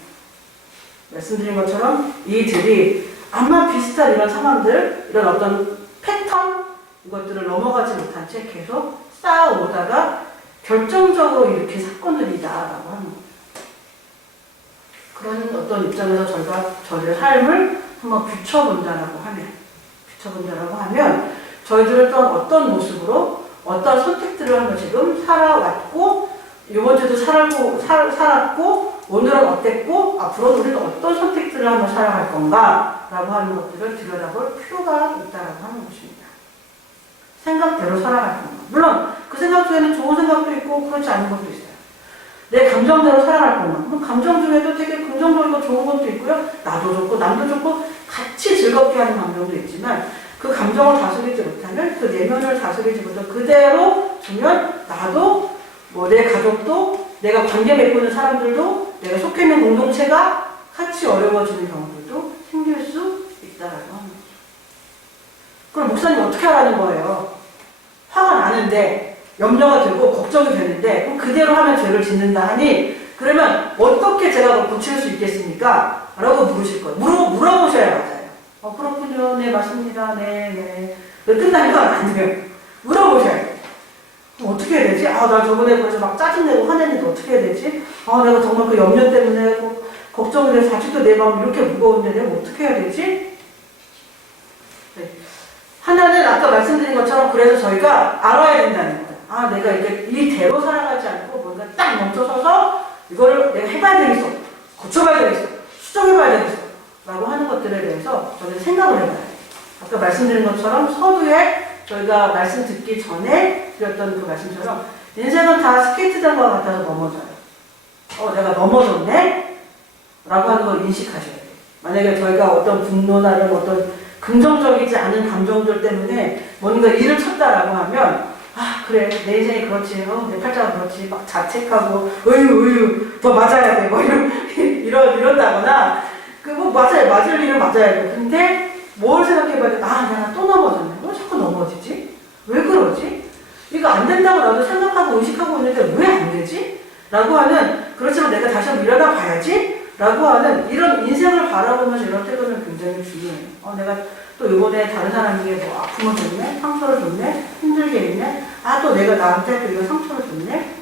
말씀드린 것처럼 이들이 아마 비슷한 이런 상황들, 이런 어떤 패턴 이것들을 넘어가지 못한 채 계속 쌓아오다가 결정적으로 일으킨 사건들이다라고 하는 거예요. 그런 어떤 입장에서 저희가 저희의 삶을 한번 비춰본다라고 하면 저희들은 또한 어떤 모습으로 어떤 선택들을 한번 지금 살아왔고 이번 주도 살았고 오늘은 어땠고 앞으로 우리는 어떤 선택들을 한번 살아갈 건가 라고 하는 것들을 들여다볼 필요가 있다라고 하는 것입니다. 생각대로 살아갈 건가. 물론 그 생각 중에는 좋은 생각도 있고 그렇지 않은 것도 있어요. 내 감정대로 살아갈 건가. 감정 중에도 되게 긍정적이고 좋은 것도 있고요. 나도 좋고 남도 좋고 같이 즐겁게 하는 감정도 있지만 그 감정을 다스리지 못하면 그 내면을 다스리지 못하면 그대로 두면 나도 뭐 내 가족도 내가 관계 맺고 있는 사람들도 내가 속해 있는 공동체가 같이 어려워지는 경우들도 생길 수 있다라고 하는 거죠. 그럼 목사님 어떻게 하라는 거예요? 화가 나는데 염려가 되고 걱정이 되는데 그럼 그대로 하면 죄를 짓는다 하니 그러면 어떻게 제가 고칠 수 있겠습니까? 라고 물으실 거예요. 물어보셔야 맞아요. 그렇군요. 네, 맞습니다. 네. 끝나면 안 돼요. 물어보셔야 돼요. 어떻게 해야 되지? 나 저번에 벌써 막 짜증내고 화냈는데 어떻게 해야 되지? 내가 정말 그 염려 때문에 걱정이 돼서 아직도 내 마음 이렇게 무거운데 내가 어떻게 해야 되지? 네. 하나는 아까 말씀드린 것처럼 그래서 저희가 알아야 된다는 거예요. 내가 이렇게 이대로 살아가지 않고 뭔가 딱 멈춰서서 이거를 내가 해봐야 되겠어. 고쳐봐야 되겠어. 수정해봐야 되겠어. 라고 하는 것들에 대해서 저는 생각을 해봐야 돼요. 아까 말씀드린 것처럼 서두에 저희가 말씀 듣기 전에 드렸던 그 말씀처럼 인생은 다 스케이트장과 같아서 넘어져요. 내가 넘어졌네? 라고 하는 걸 인식하셔야 돼요. 만약에 저희가 어떤 분노나 이런 어떤 긍정적이지 않은 감정들 때문에 뭔가 일을 쳤다라고 하면 그래 내 인생이 그렇지 내 팔자가 그렇지 막 자책하고 으유 더 맞아야 돼 뭐 이런다거나 맞을 일은 맞아야 돼. 근데 뭘 생각해봐야 돼? 내가 또 넘어졌네. 왜 자꾸 넘어지지? 왜 그러지? 이거 안 된다고 나도 생각하고 의식하고 있는데 왜 안 되지? 라고 하는 그렇지만 내가 다시 한번 일어나 봐야지? 라고 하는 이런 인생을 바라보면서 이런 태도는 굉장히 중요해요. 내가 또 이번에 다른 사람에게 뭐 아픔을 줬네? 상처를 줬네? 힘들게 했네? 또 내가 나한테 또 이런 상처를 줬네?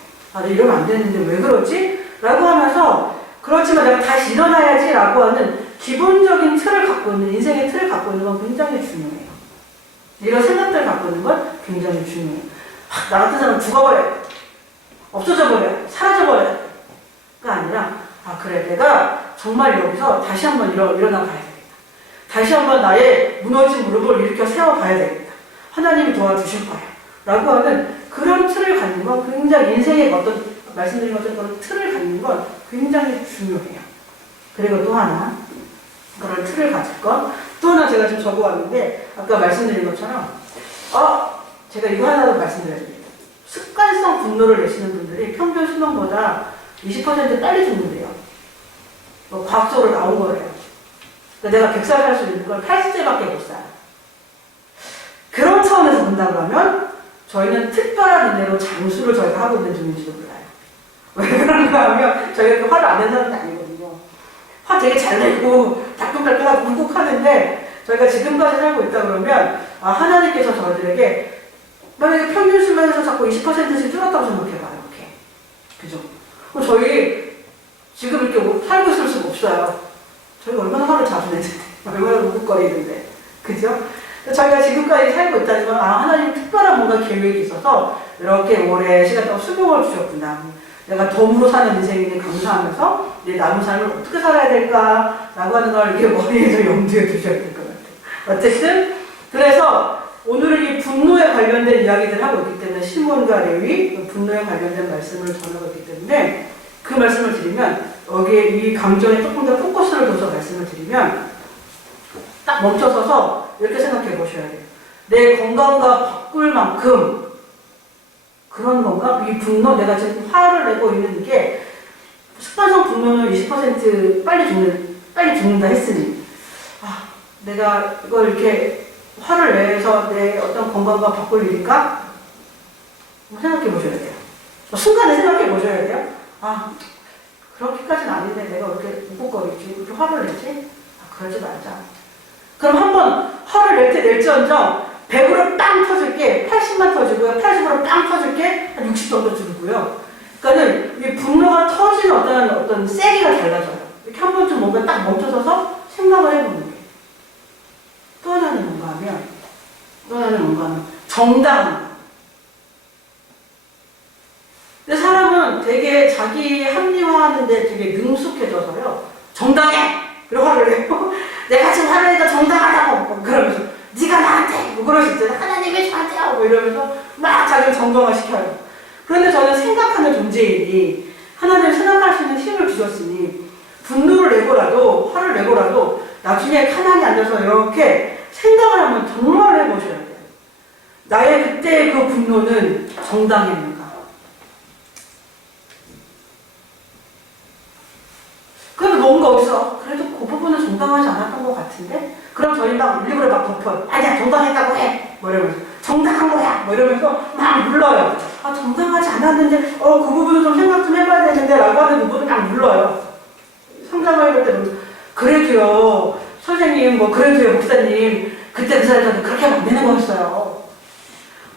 이러면 안 되는데 왜 그러지? 라고 하면서 그렇지만 내가 다시 일어나야지 라고 하는 기본적인 틀을 갖고 있는, 인생의 틀을 갖고 있는 건 굉장히 중요해요. 이런 생각들을 갖고 있는 건 굉장히 중요해요. 나 같은 사람은 죽어버려요. 없어져 버려요. 사라져 버려요. 가 아니라 그래 내가 정말 여기서 다시 한번 일어나 봐야 되겠다. 다시 한번 나의 무너진 무릎을 일으켜 세워봐야 되겠다. 하나님이 도와주실 거야. 라고 하는 그런 틀을 갖는 건 굉장히 인생의 어떤 말씀드린 것처럼 그런 틀을 갖는 건 굉장히 중요해요. 그리고 또 하나 그런 틀을 가질 건 또 하나 제가 좀 적어왔는데 아까 말씀드린 것처럼 제가 이거 하나 더 말씀드려야 됩니다. 습관성 분노를 내시는 분들이 평균 수명보다 20% 빨리 죽는데요. 과학적으로 나온 거예요. 내가 100살 살 수 있는 걸 80세밖에 못 살아. 그런 차원에서 본다고 하면 저희는 특별한 은혜로 장수를 저희가 하고 있는 중인지도 몰라요. 왜 그런가 하면 저희가 화를 안 낸 사람은 아니거든요. 화 되게 잘 내고 따끔따끔하고 묵묵하는데 저희가 지금까지 살고 있다 그러면 하나님께서 저희들에게 만약에 평균 수명에서 자꾸 20%씩 줄었다고 생각해봐요. 이렇게. 그죠? 저희 지금 이렇게 살고 있을 수가 없어요. 저희가 얼마나 화를 자주 내는데 얼마나 묵묵거리는데. 그죠? 저희가 지금까지 살고 있다는 건 하나님 특별한 뭔가 계획이 있어서 이렇게 오래 시간 동안 수명을 주셨구나. 내가 덤으로 사는 인생에 감사하면서 내 남은 삶을 어떻게 살아야 될까 라고 하는 걸 이렇게 머리에서 염두에 두셔야 될 것 같아요. 어쨌든 그래서 오늘은 이 분노에 관련된 이야기들을 하고 있기 때문에 시몬과 레위 분노에 관련된 말씀을 전하고 있기 때문에 그 말씀을 드리면 여기에 이 감정에 조금 더 포커스를 둬서 말씀을 드리면 딱 멈춰서서 이렇게 생각해 보셔야 돼요. 내 건강과 바꿀 만큼 그런 건가? 이 분노, 내가 지금 화를 내고 있는 게 습관성 분노는 20% 빨리 죽는다 했으니 내가 이걸 이렇게 화를 내서 내 어떤 건강과 바꿀 일인가? 생각해 보셔야 돼요. 순간에 생각해 보셔야 돼요. 그렇게까지는 아닌데 내가 왜 이렇게 묵묵거리지? 왜 이렇게 화를 내지? 그러지 말자. 그럼 한번 화를 낼 때 낼지언정 100으로 빵 터질게 80만 터지고요. 80으로 빵 터질게 한 60 정도 줄고요. 그러니까는 이 분노가 터지는 어떤 세기가 달라져요. 이렇게 한 번쯤 뭔가 딱 멈춰서서 생각을 해보는 게. 또 하나는 뭔가 하면 정당한 거. 근데 사람은 되게 자기 합리화하는데 되게 능숙해져서요. 정당해! 그리고 화를 내고 내가 지금 화를 내니까 정당하다고 그러면서 네가 나한테 뭐 그럴 수 있잖아요. 하나님이 저한테 하고 이러면서 막 자기를 정당화시켜요. 그런데 저는 생각하는 존재이니 하나님 생각할 수 있는 힘을 주셨으니 분노를 내고라도 화를 내고라도 나중에 가만히 앉아서 이렇게 생각을 한번 정말 해보셔야 돼요. 나의 그때의 그 분노는 정당했는가? 정당하지 않았던 것 같은데? 그럼 저희 막 일부러 막 덮어. 아니야, 정당했다고 해! 뭐 이러면서. 정당한 거야! 뭐 이러면서 막 물러요. 아, 정당하지 않았는데, 그 부분을 좀 생각 좀 해봐야 되는데, 라고 하는 부분을 막 물러요. 상담을 해볼 때는, 그래도요, 선생님, 뭐, 그래도요, 목사님, 그때 그 사람한테 그렇게 하면 안 되는 거였어요.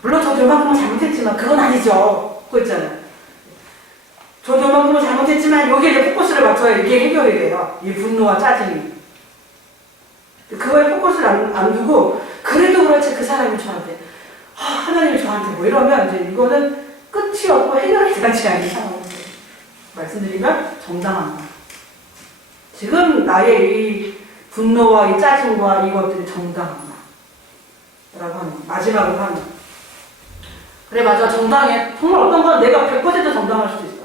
물론 저도 요만큼은 잘못했지만, 그건 아니죠. 그거 있잖아요. 저도 요만큼은 잘못했지만, 여기에 이제 포커스를 맞춰야 이게 해결이 돼요. 이 분노와 짜증이. 그거에 포커스를 안 두고, 그래도 그렇지, 그 사람이 저한테, 하나님이 저한테 뭐 이러면, 이제 이거는 끝이 없고 해결이 되지 않는 상황이에요. 말씀드리면, 정당한 거. 지금 나의 이 분노와 이 짜증과 이것들이 정당한 거. 라고 하는 거. 마지막으로 하는 거. 그래, 맞아, 정당해. 정말 어떤 건 내가 100% 정당할 수도 있어요.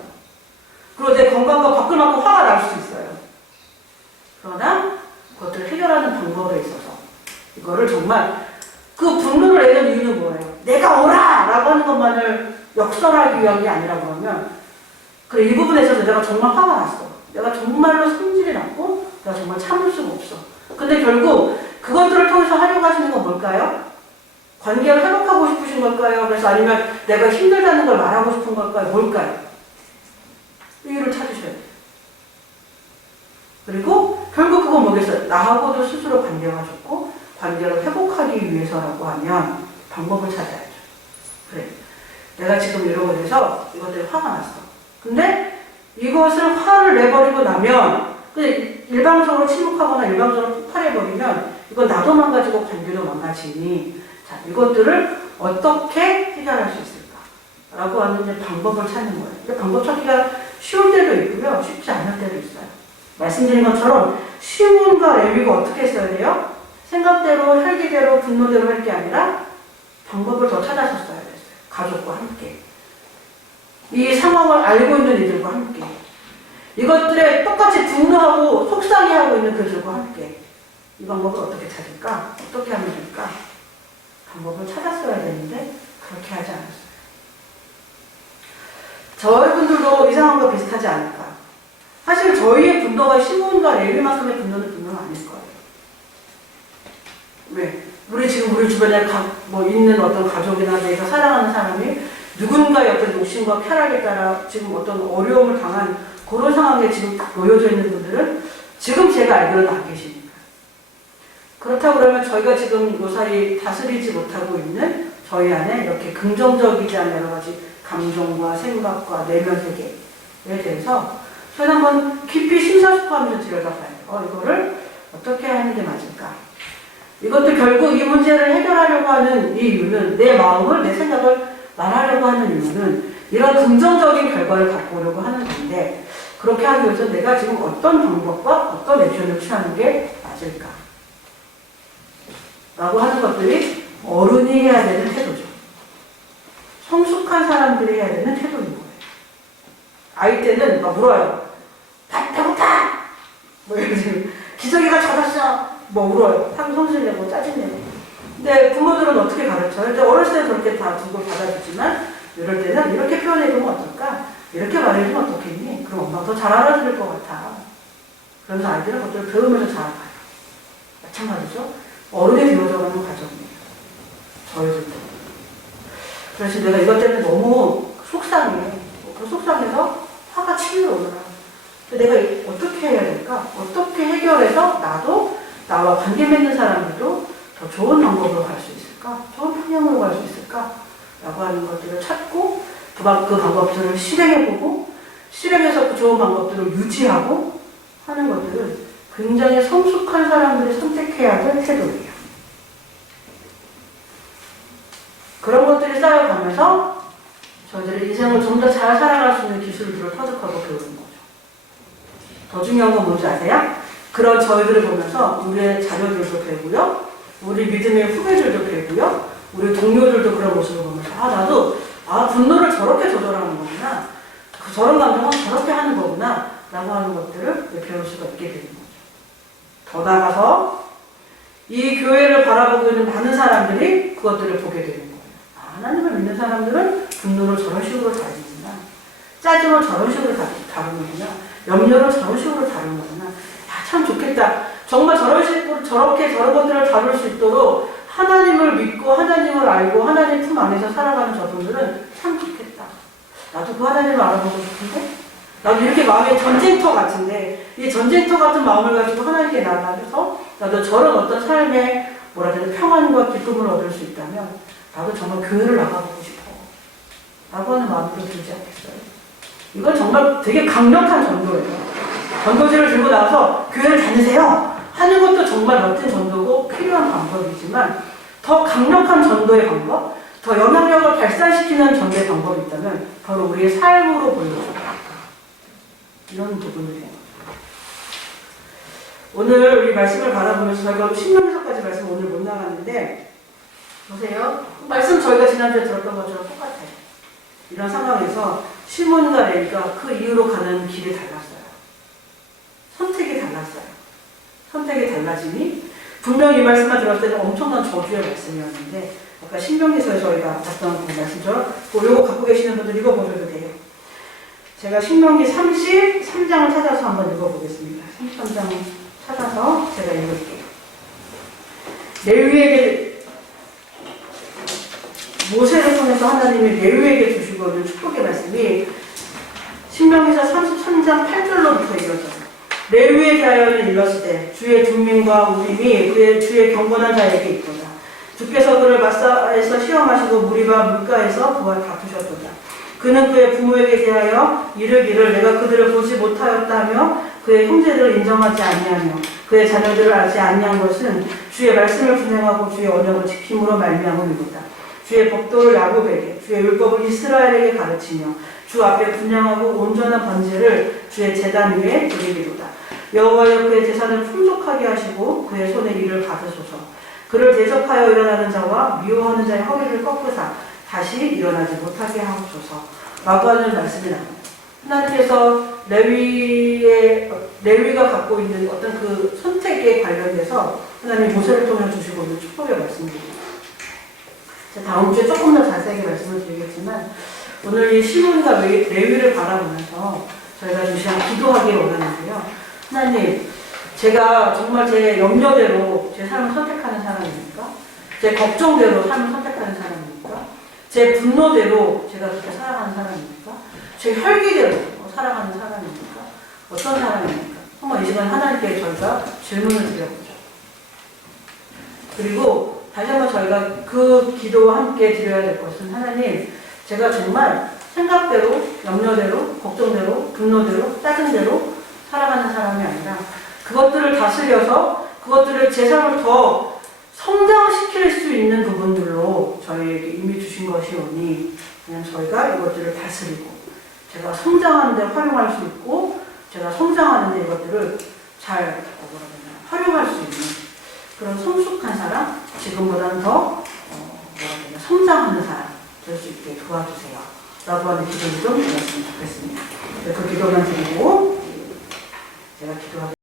그리고 내 건강과 바꿀만큼 화가 날 수도 있어요. 그러나 그것들을 해결하는 방법에 있어서 이거를 정말 그 분노를 내는 이유는 뭐예요? 내가 오라! 라고 하는 것만을 역설하기 위한 게 아니라 그러면 그래, 이 부분에 있어서 내가 정말 화가 났어. 내가 정말로 성질이 났고 내가 정말 참을 수가 없어. 근데 결국 그것들을 통해서 하려고 하시는 건 뭘까요? 관계를 회복하고 싶으신 걸까요? 그래서 아니면 내가 힘들다는 걸 말하고 싶은 걸까요? 뭘까요? 이유를 찾으셔야 돼요. 그리고 결국 그건 뭐겠어요? 나하고도 스스로 관계가 좋고 관계를 회복하기 위해서라고 하면 방법을 찾아야죠. 그래, 내가 지금 이러고 해서 이것들이 화가 났어. 근데 이것을 화를 내버리고 나면 일방적으로 침묵하거나 일방적으로 폭발해버리면 이건 나도 망가지고 관계도 망가지니 자, 이것들을 어떻게 해결할 수 있을까? 라고 하는 이제 방법을 찾는 거예요. 방법 찾기가 쉬울 때도 있고요. 쉽지 않을 때도 있어요. 말씀드린 것처럼 시문과 레위가 어떻게 써야 돼요? 생각대로, 혈기대로, 분노대로 할 게 아니라 방법을 더 찾아서 써야 됐어요. 가족과 함께. 이 상황을 알고 있는 이들과 함께. 이것들에 똑같이 분노하고 속상해하고 있는 그들과 함께. 이 방법을 어떻게 찾을까? 어떻게 하면 될까? 방법을 찾았어야 되는데 그렇게 하지 않았어요. 저희 분들도 이 상황과 비슷하지 않을까? 사실 저희의 분노가 시몬과 레위만큼의 분노는 아닐 거예요. 왜? 우리 지금 우리 주변에 있는 어떤 가족이나 내가 사랑하는 사람이 누군가의 어떤 욕심과 쾌락에 따라 지금 어떤 어려움을 당한 그런 상황에 지금 놓여져 있는 분들은 지금 제가 알기로는 안 계십니다. 그렇다고 그러면 저희가 지금 요사이 다스리지 못하고 있는 저희 안에 이렇게 긍정적이지 않은 여러 가지 감정과 생각과 내면 세계에 대해서 저희는 한번 깊이 심사숙고하면서 들여다봐요. 이거를 어떻게 하는 게 맞을까? 이것도 결국 이 문제를 해결하려고 하는 이 이유는 내 마음을, 내 생각을 말하려고 하는 이유는 이런 긍정적인 결과를 갖고 오려고 하는 건데 그렇게 하기 위해서 내가 지금 어떤 방법과 어떤 액션을 취하는 게 맞을까? 라고 하는 것들이 어른이 해야 되는 태도죠. 성숙한 사람들이 해야 되는 태도인 거예요. 아이 때는 막 물어요. 밥 배고파! 뭐 이러지. 기저귀가 젖었어! 뭐 울어요. 성질 내고 짜증내고. 근데 부모들은 어떻게 가르쳐요? 이제 어렸을 때는 그렇게 다 두고 받아주지만 이럴 때는 이렇게 표현해보면 어떨까? 이렇게 말해주면 어떻겠니? 그럼 엄마가 더 잘 알아들을 것 같아. 그러면서 아이들은 그것들을 배우면서 잘 알아요. 마찬가지죠. 어른이 되어져가는 과정이에요. 저희들도. 그래서 내가 이것 때문에 너무 속상해. 그 속상해서 화가 치밀어 오더라. 내가 어떻게 해야 될까? 어떻게 해결해서 나도 나와 관계 맺는 사람들도 더 좋은 방법으로 갈 수 있을까? 좋은 방향으로 갈 수 있을까? 라고 하는 것들을 찾고 그 방법들을 실행해보고 실행해서 그 좋은 방법들을 유지하고 하는 것들은 굉장히 성숙한 사람들이 선택해야 될 태도예요. 그런 것들이 쌓여가면서 저희들의 인생을 좀 더 잘 살아갈 수 있는 기술들을 터득하고 배우는 거죠. 더 중요한 건 뭔지 아세요? 그런 저희들을 보면서 우리의 자녀들도 배우고요. 우리 믿음의 후배들도 배우고요. 우리 동료들도 그런 모습을 보면서 나도 분노를 저렇게 조절하는 거구나. 저런 감정은 저렇게 하는 거구나. 라고 하는 것들을 배울 수가 있게 되는 거죠. 더 나아가서 이 교회를 바라보고 있는 많은 사람들이 그것들을 보게 되는 거예요. 하나님을 믿는 사람들은 분노를 저런 식으로 다루는구나. 짜증을 저런 식으로 다루는구나. 염려를 저런 식으로 다루는구나. 참 좋겠다. 정말 저런 것들을 다룰 수 있도록 하나님을 믿고 하나님을 알고 하나님 품 안에서 살아가는 저분들은 참 좋겠다. 나도 그 하나님을 알아보고 싶은데, 나도 이렇게 마음이 전쟁터 같은데, 이 전쟁터 같은 마음을 가지고 하나님께 나아가서 나도 저런 어떤 삶의 평안과 기쁨을 얻을 수 있다면 나도 정말 교회를 나가보고 싶어 라고 하는 마음이 좀 들지 않겠어요? 이건 정말 되게 강력한 전도예요. 전도지를 들고 나와서 교회를 다니세요 하는 것도 정말 멋진 전도고 필요한 방법이지만, 더 강력한 전도의 방법, 더 영향력을 발산시키는 전도의 방법이 있다면 바로 우리의 삶으로 보여줍니다. 이런 부분이에요. 오늘 우리 말씀을 바라보면서 저희가 신명기서까지 말씀 오늘 못 나갔는데, 보세요. 말씀 저희가 지난주에 들었던 것처럼 똑같아요. 이런 상황에서 시몬과 레위가 그 이후로 가는 길이 달랐어요. 선택이 달랐어요. 선택이 달라지니 분명히 이 말씀만 들었을 때는 엄청난 저주의 말씀이었는데, 아까 신명기서에 저희가 봤던 그 말씀처럼 이거 갖고 계시는 분들 읽어보셔도 돼요. 제가 신명기 33장을 찾아서 한번 읽어보겠습니다. 33장 찾아서 제가 읽을게요. 레위에게, 모세를 통해서 하나님이 레위에게 주시고 있는 축복의 말씀이 신명기서 33장 8절로부터 이어져요. 레위에 대하여는 일렀으되 주의 군민과 우림이 그의 주의 경건한 자에게 있도다. 주께서 그를 마사에서 시험하시고 무리바 물가에서 그와 다투셨도다. 그는 그의 부모에게 대하여 이르기를 내가 그들을 보지 못하였다며 그의 형제들을 인정하지 아니하며 그의 자녀들을 알지 아니한 것은 주의 말씀을 분행하고 주의 언약을 지킴으로 말미암음이로다. 주의 법도를 야곱에게 주의 율법을 이스라엘에게 가르치며 주 앞에 분양하고 온전한 번제를 주의 제단 위에 드리기로다. 여호와여 그의 재산을 풍족하게 하시고 그의 손의 일을 받으소서. 그를 대적하여 일어나는 자와 미워하는 자의 허리를 꺾으사 다시 일어나지 못하게 하옵소서 라고 하는 말씀이 나옵니다. 하나님께서 레위가 갖고 있는 어떤 그 선택에 관련돼서 하나님 모세를 통해 주시고 있는 축복의 말씀입니다. 다음 주에 조금 더 자세하게 말씀을 드리겠지만, 오늘 이 시몬과 레위를 바라보면서 저희가 좀 시간 기도하기를 원하는데요. 하나님, 제가 정말 제 염려대로 제 삶을 선택하는 사람입니까? 제 걱정대로 삶을 선택하는 사람입니까? 제 분노대로 제가 그렇게 살아가는 사람입니까? 제 혈기대로 살아가는 사람입니까? 어떤 사람입니까? 한번 이 시간 하나님께 저희가 질문을 드려보죠. 그리고 다시 한번 저희가 그 기도와 함께 드려야 될 것은, 하나님, 제가 정말 생각대로, 염려대로, 걱정대로, 분노대로, 짜증대로 살아가는 사람이 아니라 그것들을 다스려서 그것들을 제 삶을 더 성장시킬 수 있는 부분들로 저희에게 이미 주신 것이 오니, 그냥 저희가 이것들을 다스리고 제가 성장하는 데 활용할 수 있고 제가 성장하는 데 이것들을 잘 활용할 수 있는 그런 성숙한 사람, 지금보다는 더 성장하는 사람 될 수 있게 도와주세요 라고 하는 기도를 좀 드렸으면 좋겠습니다. 그 기도만 드리고 제가 기도하겠습니다.